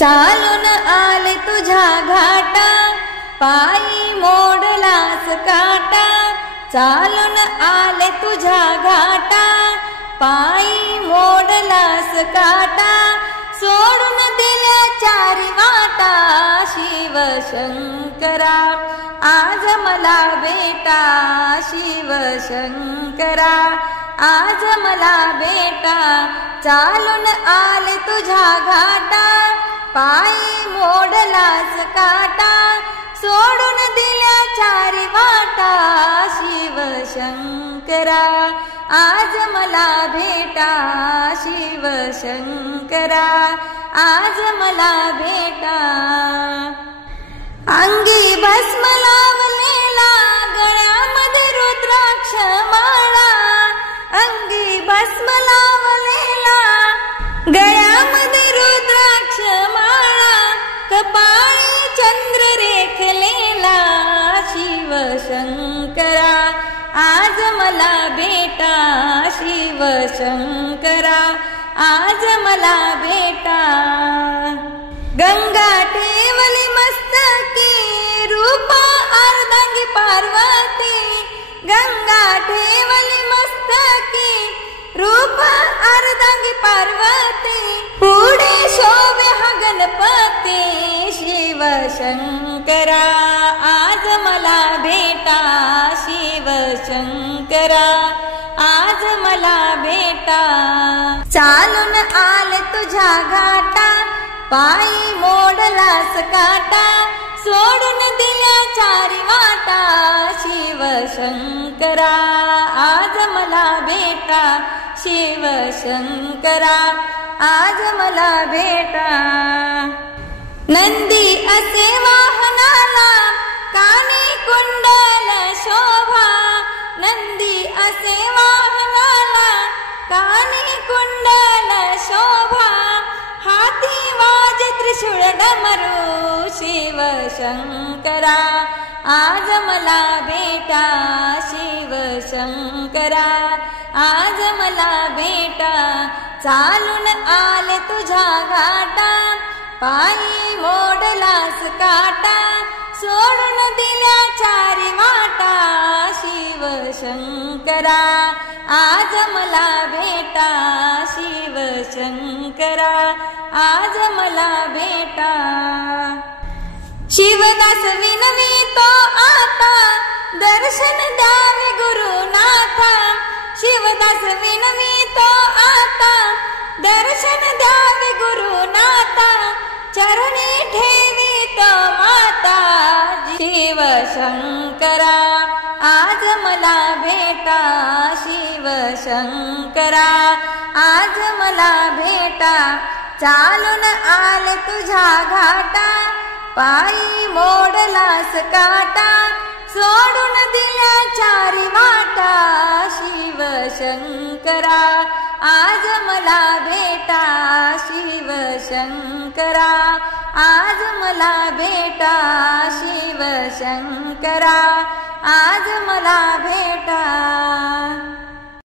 चालून आले तुझ्या घाटा, पायी मोडलास काटा. चालून आले तुझ्या घाटा, पायी मोडलास काटा. सोडून दिल्या चारी वाटा, शिव शंकरा आज मला भेटा. शिव शंकरा आज मला भेटा. चालून आले तुझ्या घाटा, पायी मोडलास काटा. सोडून दिल्या चारी वाटा, शिव शंकरा आज मला भेटा. शिव शंकरा आज मला भेटा. अंगी भस्म लावलेला, गळ्यामध्ये रुद्राक्ष माळा. अंगी भस्म लावलेला, गळ्यामध्ये रुद्राक्ष माळा. कपाळी चंद्र रेखलेला, शिव शंकरा आज मला भेटा. शिव शंकरा आज मला भेटा. गंगा ठेवली मस्तकी, रूप अर्धांगी पार्वती. गंगा ठेवली मस्तकी, रूप अर्धांगी पार्वती. पुढे शोभे हा गणपती, शिव शंकरा आज मला भेटा. शिव शंकरा आज मला भेटा. चालून आले तुझ्या घाटा, पायी मोडलास काटा. सोडून दिल्या चारी वाटा, शिव शंकरा आज मला भेटा. शिव शंकरा आज मला भेटा. नंदी असे वाहनाला, कानी कुंडल शोभा. नंदी असे वाहनाला, कानी कुंडल शोभा. हाती वाज त्रिशूळ डमरू, शिव शंकरा आज मला भेटा. शिव शंकरा आज मला भेटा. चालून आले तुझ्या घाटा, पायी मोडलास काटा. सोडून दिल्या चारी वाटा, शिव शंकरा आज मला भेटा. शिव शंकरा आज मला भेटा. शिवदास विनवितो आता, दर्शन द्यावे गुरुनाथा. शिवदास विनवितो आता, दर्शन द्यावे गुरुनाथा. चरणी ठेवितो माता, शिव शंकरा आज मला भेटा. शिव शंकरा आज मला भेटा. चालून आले तुझ्या घाटा, पायी मोडलास काटा. सोडून दिल्या चारी वाटा, शिव शंकरा आज मला भेटा. शिव शंकरा आज मला भेटा. शिव शंकरा आज मला भेटा.